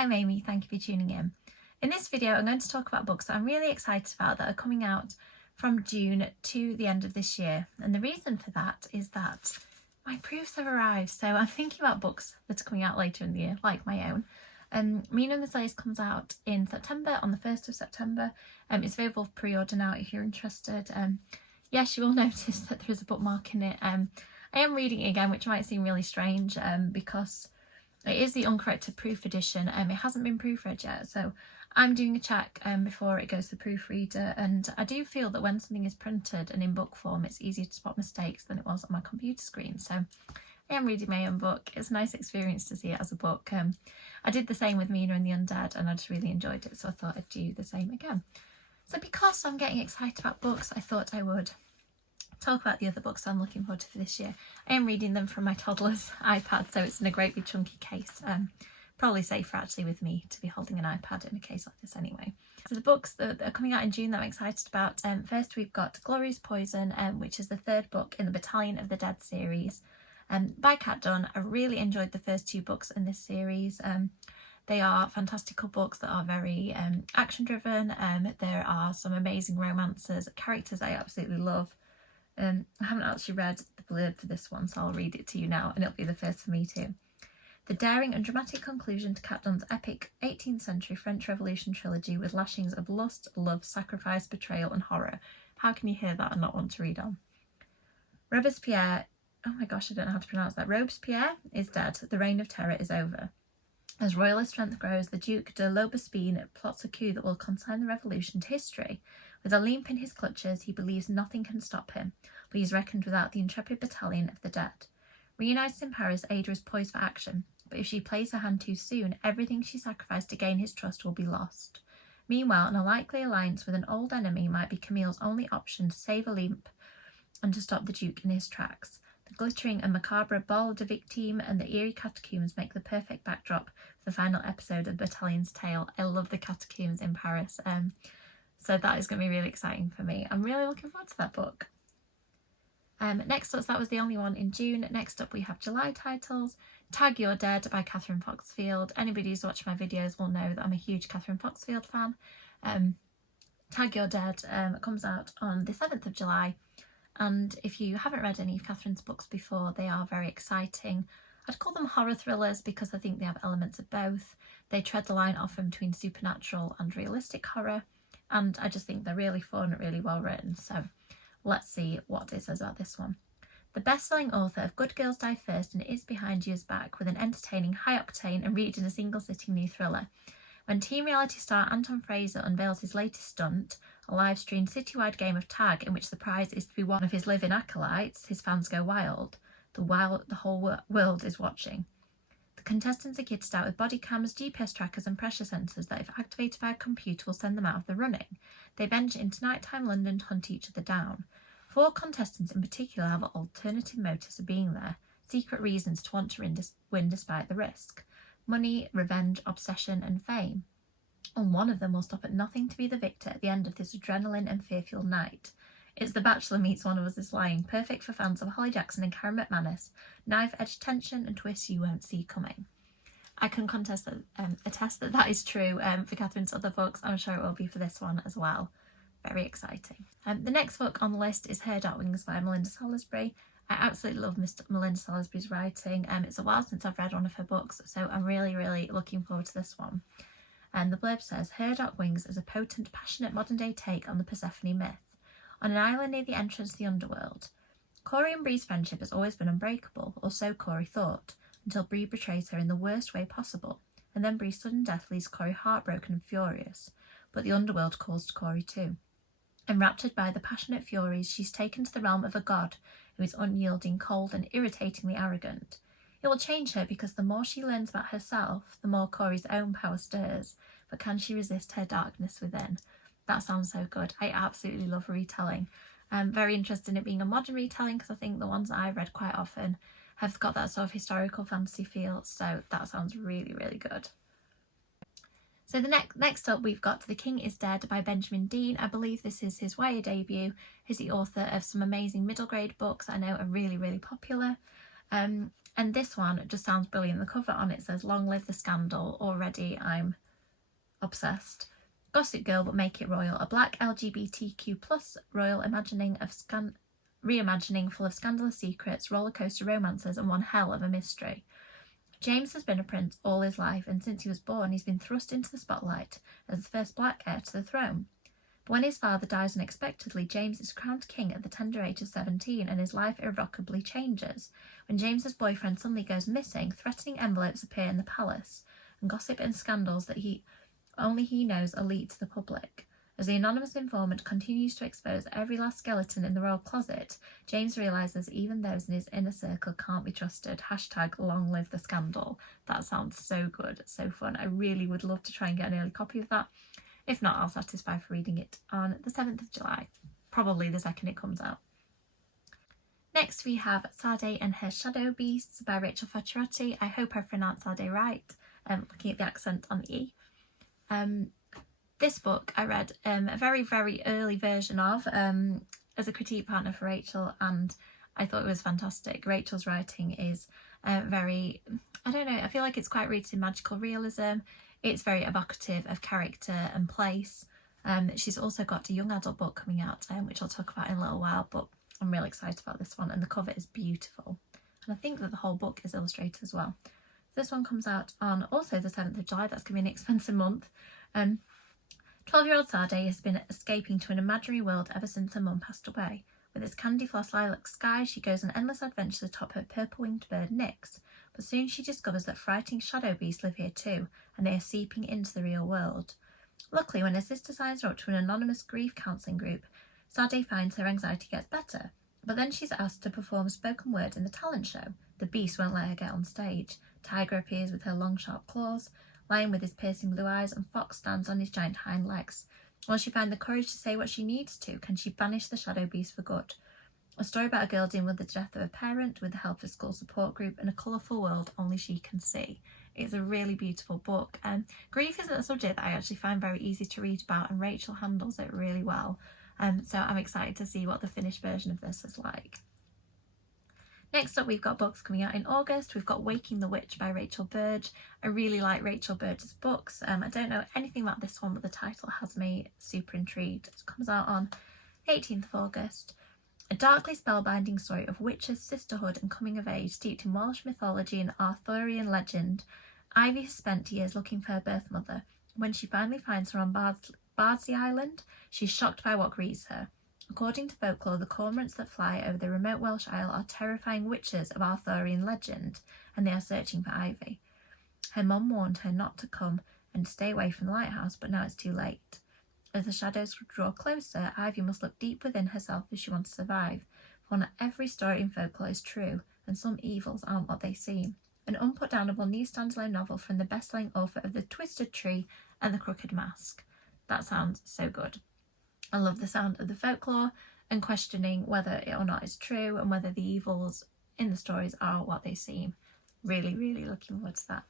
I'm Amy, thank you for tuning in. In this video I'm going to talk about books that I'm really excited about that are coming out from June to the end of this year, and the reason for that is that my proofs have arrived, so I'm thinking about books that are coming out later in the year, like my own. Mina and the Slayers comes out in September, on the 1st of September. It's available for pre-order now if you're interested. Yes, you will notice that there is a bookmark in it. I am reading it again, which might seem really strange because it is the uncorrected proof edition. It hasn't been proofread yet, so I'm doing a check before it goes to the proofreader, and I do feel that when something is printed and in book form, it's easier to spot mistakes than it was on my computer screen. So I am reading my own book. It's a nice experience to see it as a book. I did the same with Mina and the Undead, and I just really enjoyed it, so I thought I'd do the same again. So because I'm getting excited about books, I thought I would talk about the other books I'm looking forward to for this year. I am reading them from my toddler's iPad, so it's in a great big chunky case. Probably safer actually with me to be holding an iPad in a case like this anyway. So the books that are coming out in June that I'm excited about, first we've got Glorious Poison, which is the third book in the Battalion of the Dead series, by Kat Dunn. I really enjoyed the first two books in this series. They are fantastical books that are very action driven. There are some amazing romances, characters I absolutely love. I haven't actually read the blurb for this one, so I'll read it to you now, and it'll be the first for me too. The daring and dramatic conclusion to Kat Dunn's epic 18th century French Revolution trilogy with lashings of lust, love, sacrifice, betrayal and horror. How can you hear that and not want to read on? Robespierre, oh my gosh, I don't know how to pronounce that. Robespierre is dead. The reign of terror is over. As royalist strength grows, the Duke de L'Aubespine plots a coup that will consign the revolution to history. With Olympe in his clutches, he believes nothing can stop him, but he is reckoned without the intrepid battalion of the dead. Reunited in Paris, Ada is poised for action, but if she plays her hand too soon, everything she sacrificed to gain his trust will be lost. Meanwhile, an unlikely alliance with an old enemy might be Camille's only option to save Olympe and to stop the Duke in his tracks. The glittering and macabre Bal de Victime and the eerie catacombs make the perfect backdrop for the final episode of Battalion's Tale. I love the catacombs in Paris. So that is going to be really exciting for me. I'm really looking forward to that book. Next up, so that was the only one in June. Next up we have July titles. Tag You're Dead by Catherine Foxfield. Anybody who's watched my videos will know that I'm a huge Catherine Foxfield fan. Tag You're Dead comes out on the 7th of July. And if you haven't read any of Catherine's books before, they are very exciting. I'd call them horror thrillers because I think they have elements of both. They tread the line often between supernatural and realistic horror. And I just think they're really fun, really well written. So let's see what it says about this one. The best-selling author of Good Girls Die First and It Is Behind You is back with an entertaining, high-octane and read in a single-sitting new thriller. When teen reality star Anton Fraser unveils his latest stunt, a live-streamed citywide game of tag in which the prize is to be one of his live-in acolytes, his fans go wild. The whole world is watching. The contestants are kitted out with body cams, GPS trackers and pressure sensors that, if activated by a computer, will send them out of the running. They venture into nighttime London to hunt each other down. 4 contestants in particular have alternative motives for being there, secret reasons to want to win despite the risk. Money, revenge, obsession and fame. And one of them will stop at nothing to be the victor at the end of this adrenaline and fear-fueled night. It's The Bachelor meets One of Us is Lying, perfect for fans of Holly Jackson and Karen McManus, knife-edge tension and twists you won't see coming. I can attest that is true for Catherine's other books. I'm sure it will be for this one as well. Very exciting. The next book on the list is Her Dark Wings by Melinda Salisbury. I absolutely love Melinda Salisbury's writing. It's a while since I've read one of her books, so I'm really, really looking forward to this one. And the blurb says, Her Dark Wings is a potent, passionate modern-day take on the Persephone myth. On an island near the entrance to the underworld, Corey and Bree's friendship has always been unbreakable, or so Corey thought, until Bree betrays her in the worst way possible, and then Bree's sudden death leaves Corey heartbroken and furious. But the underworld calls to Corey too. Enraptured by the passionate furies, she's taken to the realm of a god who is unyielding, cold and irritatingly arrogant. It will change her because the more she learns about herself, the more Corey's own power stirs. But can she resist her darkness within? That sounds so good. I absolutely love retelling. I'm very interested in it being a modern retelling because I think the ones that I've read quite often have got that sort of historical fantasy feel. So that sounds really, really good. So the next up we've got The King is Dead by Benjamin Dean. I believe this is his YA debut. He's the author of some amazing middle grade books that I know are really, really popular. And this one just sounds brilliant. The cover on it says, "Long live the scandal." Already I'm obsessed. Gossip Girl, but make it royal. A black LGBTQ plus royal reimagining full of scandalous secrets, rollercoaster romances, and one hell of a mystery. James has been a prince all his life, and since he was born, he's been thrust into the spotlight as the first black heir to the throne. But when his father dies unexpectedly, James is crowned king at the tender age of 17, and his life irrevocably changes. When James's boyfriend suddenly goes missing, threatening envelopes appear in the palace, and gossip and scandals that only he knows are leaked to the public. As the anonymous informant continues to expose every last skeleton in the royal closet, James realises even those in his inner circle can't be trusted. # long live the scandal. That sounds so good, so fun. I really would love to try and get an early copy of that. If not, I'll satisfy for reading it on the 7th of July, probably the second it comes out. Next we have Sade and Her Shadow Beasts by Rachel Faccirotti. I hope I pronounced Sade right, looking at the accent on the E. This book I read a very, very early version of as a critique partner for Rachel, and I thought it was fantastic. Rachel's writing is very, I don't know, I feel like it's quite rooted in magical realism. It's very evocative of character and place. She's also got a young adult book coming out, which I'll talk about in a little while, but I'm really excited about this one, and the cover is beautiful. And I think that the whole book is illustrated as well. This one comes out on also the 7th of July. That's going to be an expensive month. 12-year-old Sade has been escaping to an imaginary world ever since her mum passed away. With its candy floss lilac sky, she goes on endless adventures atop her purple-winged bird Nyx. But soon she discovers that frightening shadow beasts live here too, and they are seeping into the real world. Luckily, when her sister signs her up to an anonymous grief counselling group, Sade finds her anxiety gets better. But then she's asked to perform spoken word in the talent show. The beast won't let her get on stage. Tiger appears with her long sharp claws, Lion with his piercing blue eyes, and Fox stands on his giant hind legs. Will she find the courage to say what she needs to? Can she banish the shadow beast for good? A story about a girl dealing with the death of a parent, with the help of a school support group, and a colourful world only she can see. It's a really beautiful book. Grief isn't a subject that I actually find very easy to read about, and Rachel handles it really well. So I'm excited to see what the finished version of this is like. Next up, we've got books coming out in August. We've got Waking the Witch by Rachel Burge. I really like Rachel Burge's books. I don't know anything about this one, but the title has me super intrigued. It comes out on 18th of August. A darkly spellbinding story of witches, sisterhood and coming of age steeped in Welsh mythology and Arthurian legend. Ivy has spent years looking for her birth mother. When she finally finds her on Bardsey Island, she's shocked by what greets her. According to folklore, the cormorants that fly over the remote Welsh Isle are terrifying witches of Arthurian legend, and they are searching for Ivy. Her mum warned her not to come and stay away from the lighthouse, but now it's too late. As the shadows draw closer, Ivy must look deep within herself if she wants to survive. For not every story in folklore is true, and some evils aren't what they seem. An unputdownable new standalone novel from the best-selling author of The Twisted Tree and The Crooked Mask. That sounds so good. I love the sound of the folklore and questioning whether it or not is true, and whether the evils in the stories are what they seem. Really, really looking forward to that.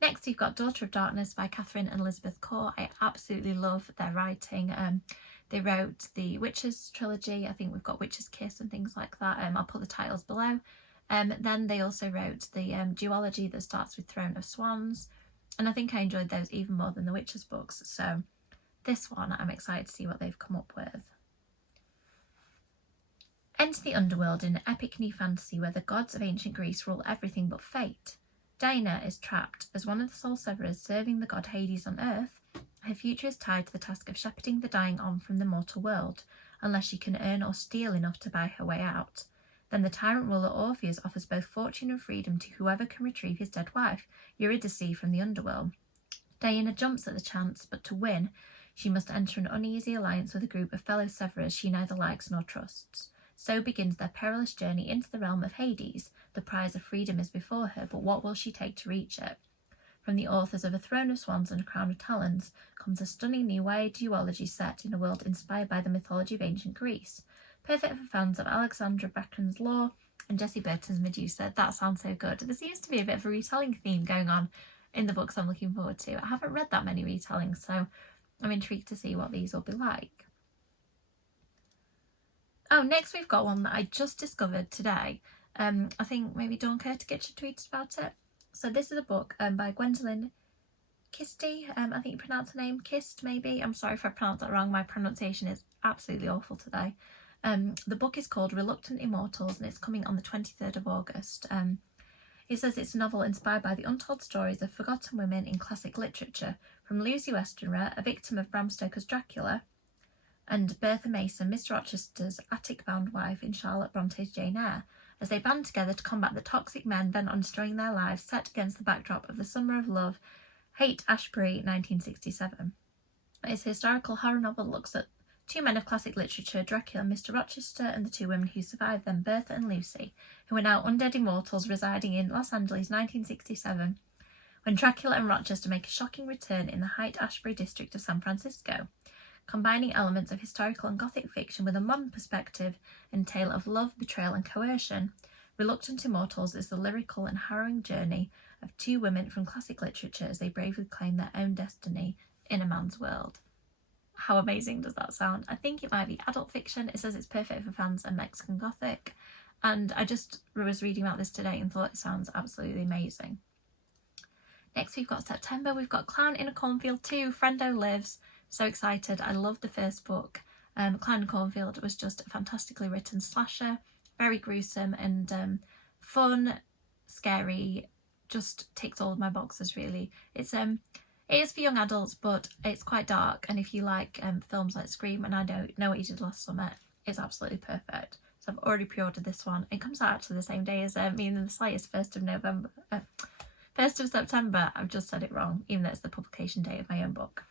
Next, you've got Daughter of Darkness by Catherine and Elizabeth Kaur. I absolutely love their writing. They wrote the Witches trilogy. I think we've got Witch's Kiss and things like that. I'll put the titles below. Then they also wrote the duology that starts with Throne of Swans, and I think I enjoyed those even more than the Witches books. So this one, I'm excited to see what they've come up with. Enter the underworld in an epic new fantasy where the gods of ancient Greece rule everything but fate. Diana is trapped as one of the soul severers serving the god Hades on Earth. Her future is tied to the task of shepherding the dying on from the mortal world, unless she can earn or steal enough to buy her way out. Then the tyrant ruler Orpheus offers both fortune and freedom to whoever can retrieve his dead wife, Eurydice, from the underworld. Diana jumps at the chance, but to win, she must enter an uneasy alliance with a group of fellow severers she neither likes nor trusts. So begins their perilous journey into the realm of Hades. The prize of freedom is before her, but what will she take to reach it? From the authors of A Throne of Swans and A Crown of Talons comes a stunning new YA duology set in a world inspired by the mythology of ancient Greece. Perfect for fans of Alexandra Bachan's Lore and Jessie Burton's Medusa. That sounds so good. There seems to be a bit of a retelling theme going on in the books I'm looking forward to. I haven't read that many retellings, so I'm intrigued to see what these will be like. Oh, next we've got one that I just discovered today. I think maybe Dawn Kurtigic tweeted about it. So this is a book by Gwendolyn Christie. I think you pronounce her name Kist, maybe. I'm sorry if I pronounced that wrong. My pronunciation is absolutely awful today. The book is called Reluctant Immortals, and it's coming on the 23rd of August. It says it's a novel inspired by the untold stories of forgotten women in classic literature, from Lucy Westenra, a victim of Bram Stoker's Dracula, and Bertha Mason, Mr. Rochester's attic-bound wife in Charlotte Bronte's Jane Eyre, as they band together to combat the toxic men bent on destroying their lives, set against the backdrop of the Summer of Love, Haight-Ashbury, 1967. It's a historical horror novel that looks at two men of classic literature, Dracula and Mr. Rochester, and the two women who survived them, Bertha and Lucy, who are now undead immortals residing in Los Angeles, 1967, when Dracula and Rochester make a shocking return in the Haight-Ashbury district of San Francisco. Combining elements of historical and gothic fiction with a modern perspective and tale of love, betrayal and coercion, Reluctant Immortals is the lyrical and harrowing journey of two women from classic literature as they bravely claim their own destiny in a man's world. How amazing does that sound? I think it might be adult fiction. It says it's perfect for fans of Mexican Gothic, and I just was reading about this today and thought it sounds absolutely amazing. Next we've got September. We've got Clown in a Cornfield 2, Friendo Lives. So excited. I loved the first book. Clown in a Cornfield was just a fantastically written slasher, very gruesome and fun, scary, just ticks all of my boxes really. It is for young adults, but it's quite dark, and if you like films like Scream, and I don't know what you did last summer, it's absolutely perfect. So I've already pre-ordered this one. It comes out actually the same day as Mina and the Slayers, 1st of September. I've just said it wrong, even though it's the publication date of my own book.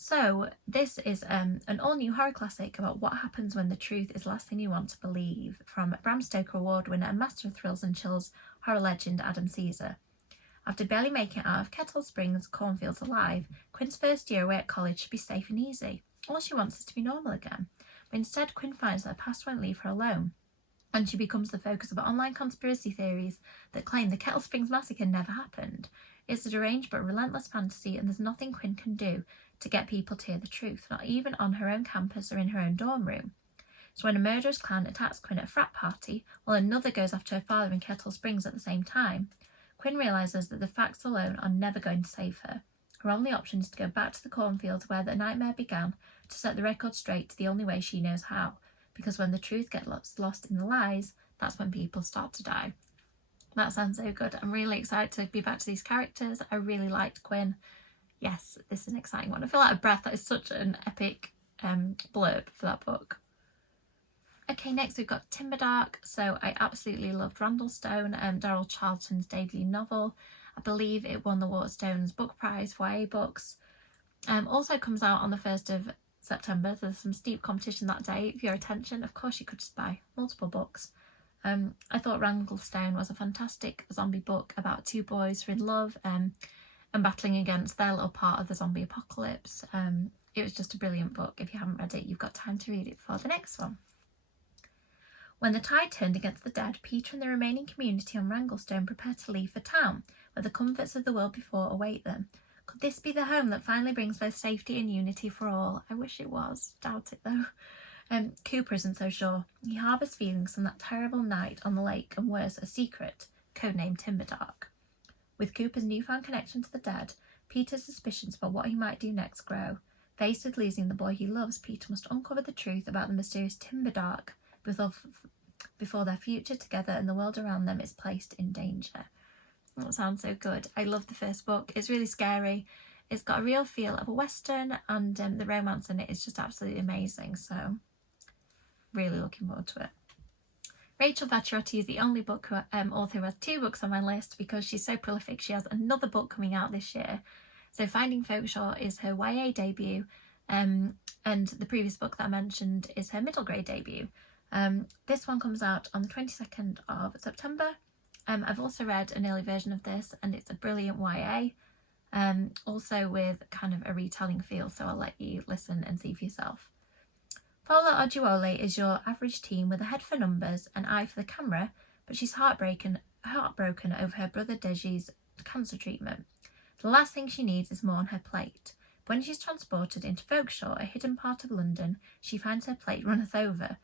So this is an all-new horror classic about what happens when the truth is the last thing you want to believe, from Bram Stoker Award winner and master of thrills and chills horror legend Adam Caesar. After barely making it out of Kettle Springs cornfields alive, Quinn's first year away at college should be safe and easy. All she wants is to be normal again. But instead, Quinn finds that her past won't leave her alone, and she becomes the focus of online conspiracy theories that claim the Kettle Springs massacre never happened. It's a deranged but relentless fantasy, and there's nothing Quinn can do to get people to hear the truth, not even on her own campus or in her own dorm room. So when a murderous clan attacks Quinn at a frat party, while another goes after her father in Kettle Springs at the same time, Quinn realises that the facts alone are never going to save her. Her only option is to go back to the cornfields where the nightmare began, to set the record straight the only way she knows how, because when the truth gets lost in the lies, that's when people start to die. That sounds so good. I'm really excited to be back to these characters. I really liked Quinn. Yes, this is an exciting one. I feel out of breath. That is such an epic blurb for that book. Okay, next we've got Timberdark. So I absolutely loved Randall Stone, Daryl Charlton's debut novel. I believe it won the Waterstones Book Prize for YA books. Also comes out on the 1st of September. So there's some steep competition that day. For your attention, of course, you could just buy multiple books. I thought Randall Stone was a fantastic zombie book about two boys who are in love and battling against their little part of the zombie apocalypse. It was just a brilliant book. If you haven't read it, you've got time to read it for the next one. When the tide turned against the dead, Peter and the remaining community on Wranglestone prepared to leave for town, where the comforts of the world before await them. Could this be the home that finally brings both safety and unity for all? I wish it was. Doubt it though. Cooper isn't so sure. He harbours feelings from that terrible night on the lake, and worse, a secret, codenamed Timberdark. With Cooper's newfound connection to the dead, Peter's suspicions about what he might do next grow. Faced with losing the boy he loves, Peter must uncover the truth about the mysterious Timberdark before their future together and the world around them is placed in danger. That sounds so good. I love the first book. It's really scary. It's got a real feel of a western, and the romance in it is just absolutely amazing. So really looking forward to it. Rachel Vacchiotti is the only book author who has 2 books on my list because she's so prolific. She has another book coming out this year. So Finding Folkshaw is her YA debut, and the previous book that I mentioned is her middle grade debut. This one comes out on the 22nd of September. I've also read an early version of this, and it's a brilliant YA, also with kind of a retelling feel, so I'll let you listen and see for yourself. Paula Ojuole is your average teen with a head for numbers, an eye for the camera, but she's heartbroken over her brother Deji's cancer treatment. The last thing she needs is more on her plate. But when she's transported into Folkshaw, a hidden part of London, she finds her plate runneth over.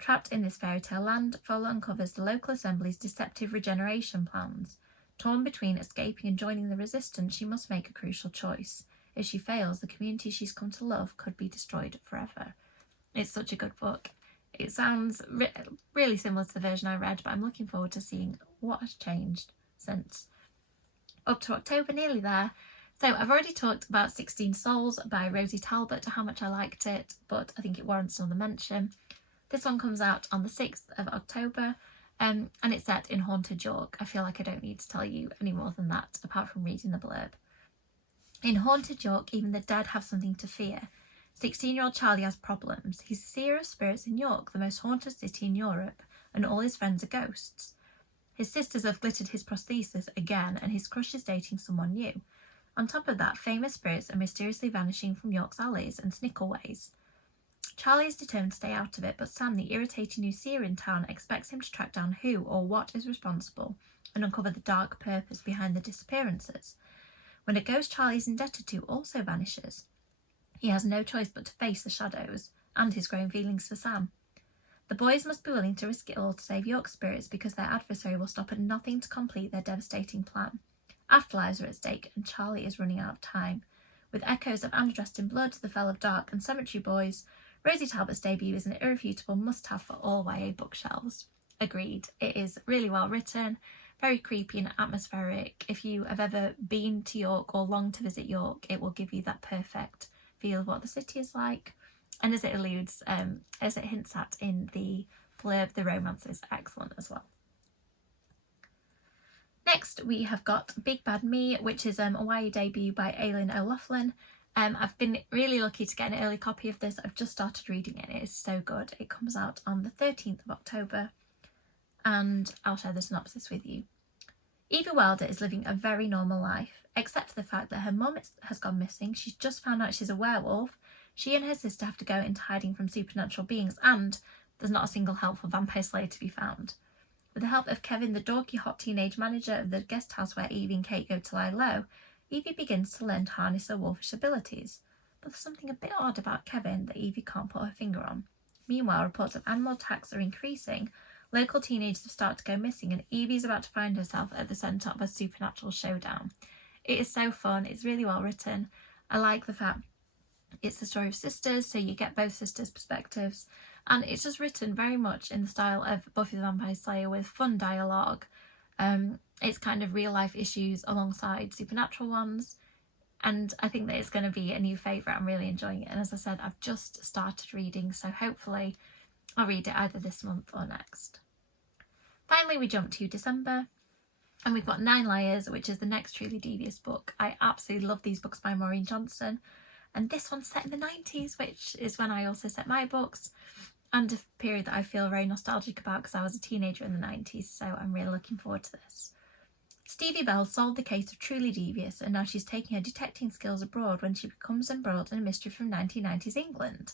Trapped in this fairy tale land, Fola uncovers the local assembly's deceptive regeneration plans. Torn between escaping and joining the resistance, she must make a crucial choice. If she fails, the community she's come to love could be destroyed forever. It's such a good book. It sounds really similar to the version I read, but I'm looking forward to seeing what has changed since. Up to October, nearly there. So I've already talked about 16 Souls by Rosie Talbot, how much I liked it, but I think it warrants another mention. This one comes out on the 6th of October, and it's set in Haunted York. I feel like I don't need to tell you any more than that, apart from reading the blurb. In Haunted York, even the dead have something to fear. 16-year-old Charlie has problems. He's the seer of spirits in York, the most haunted city in Europe, and all his friends are ghosts. His sisters have glittered his prosthesis again, and his crush is dating someone new. On top of that, famous spirits are mysteriously vanishing from York's alleys and snickleways. Charlie is determined to stay out of it, but Sam, the irritating new seer in town, expects him to track down who or what is responsible and uncover the dark purpose behind the disappearances. When a ghost Charlie is indebted to also vanishes, he has no choice but to face the shadows and his growing feelings for Sam. The boys must be willing to risk it all to save York's spirits because their adversary will stop at nothing to complete their devastating plan. Afterlives are at stake and Charlie is running out of time. With echoes of Anna Dressed in Blood, The Fell of Dark and Cemetery Boys, Rosie Talbot's debut is an irrefutable must-have for all YA bookshelves. Agreed. It is really well written, very creepy and atmospheric. If you have ever been to York or long to visit York, it will give you that perfect feel of what the city is like. And as it alludes, as it hints at in the blurb, the romance is excellent as well. Next, we have got Big Bad Me, which is a YA debut by Aileen O'Loughlin. I've been really lucky to get an early copy of this. I've just started reading it. It is so good. It comes out on the 13th of October, and I'll share the synopsis with you. Evie Wilder is living a very normal life, except for the fact that her mum has gone missing. She's just found out she's a werewolf. She and her sister have to go into hiding from supernatural beings, and there's not a single helpful vampire slayer to be found. With the help of Kevin, the dorky hot teenage manager of the guest house where Evie and Kate go to lie low, Evie begins to learn to harness her wolfish abilities. But there's something a bit odd about Kevin that Evie can't put her finger on. Meanwhile, reports of animal attacks are increasing, local teenagers have started to go missing, and Evie's about to find herself at the centre of a supernatural showdown. It is so fun, it's really well written. I like the fact it's the story of sisters, so you get both sisters' perspectives, and it's just written very much in the style of Buffy the Vampire Slayer with fun dialogue. It's kind of real life issues alongside supernatural ones, and I think that it's going to be a new favourite. I'm really enjoying it, and as I said, I've just started reading, so hopefully I'll read it either this month or next. Finally, we jump to December, and we've got 9 Liars, which is the next Truly Devious book. I absolutely love these books by Maureen Johnson, and this one's set in the 90s, which is when I also set my books, and a period that I feel very nostalgic about because I was a teenager in the 90s, so I'm really looking forward to this. Stevie Bell solved the case of Truly Devious, and now she's taking her detecting skills abroad when she becomes embroiled in a mystery from 1990s England.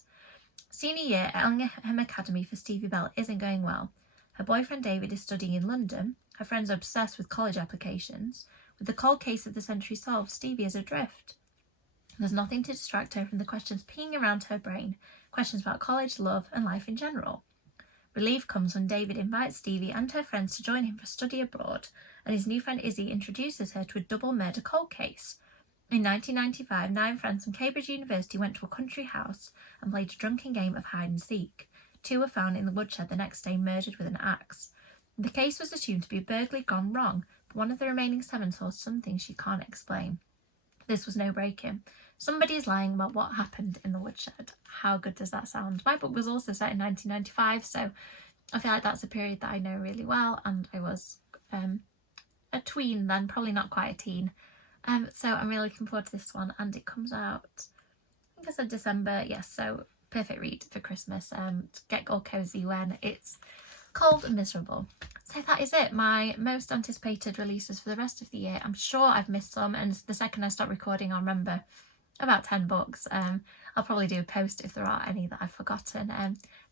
Senior year at Ellingham Academy for Stevie Bell isn't going well. Her boyfriend David is studying in London, her friends are obsessed with college applications. With the cold case of the century solved, Stevie is adrift. There's nothing to distract her from the questions pinging around her brain, questions about college, love and life in general. Relief comes when David invites Stevie and her friends to join him for study abroad, and his new friend Izzy introduces her to a double murder cold case. In 1995, 9 friends from Cambridge University went to a country house and played a drunken game of hide and seek. 2 were found in the woodshed the next day murdered with an axe. The case was assumed to be a burglary gone wrong, but one of the remaining 7 saw something she can't explain. This was no break-in. Somebody is lying about what happened in the woodshed. How good does that sound? My book was also set in 1995, so I feel like that's a period that I know really well, and I was a tween then, probably not quite a teen. So I'm really looking forward to this one, and it comes out, I think I said December, yes, so perfect read for Christmas. Get all cosy when it's cold and miserable. So that is it, my most anticipated releases for the rest of the year. I'm sure I've missed some, and the second I start recording I'll remember about 10 books. I'll probably do a post if there are any that I've forgotten.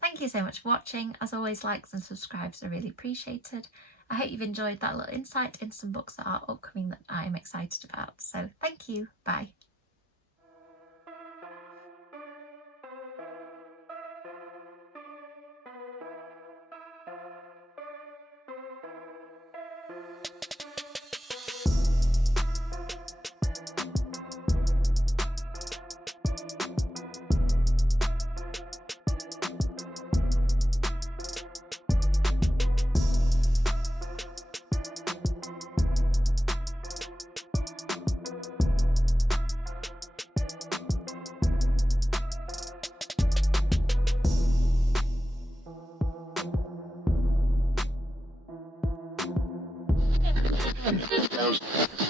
Thank you so much for watching. As always, likes and subscribes are really appreciated. I hope you've enjoyed that little insight into some books that are upcoming that I'm excited about. So thank you, bye. Undead.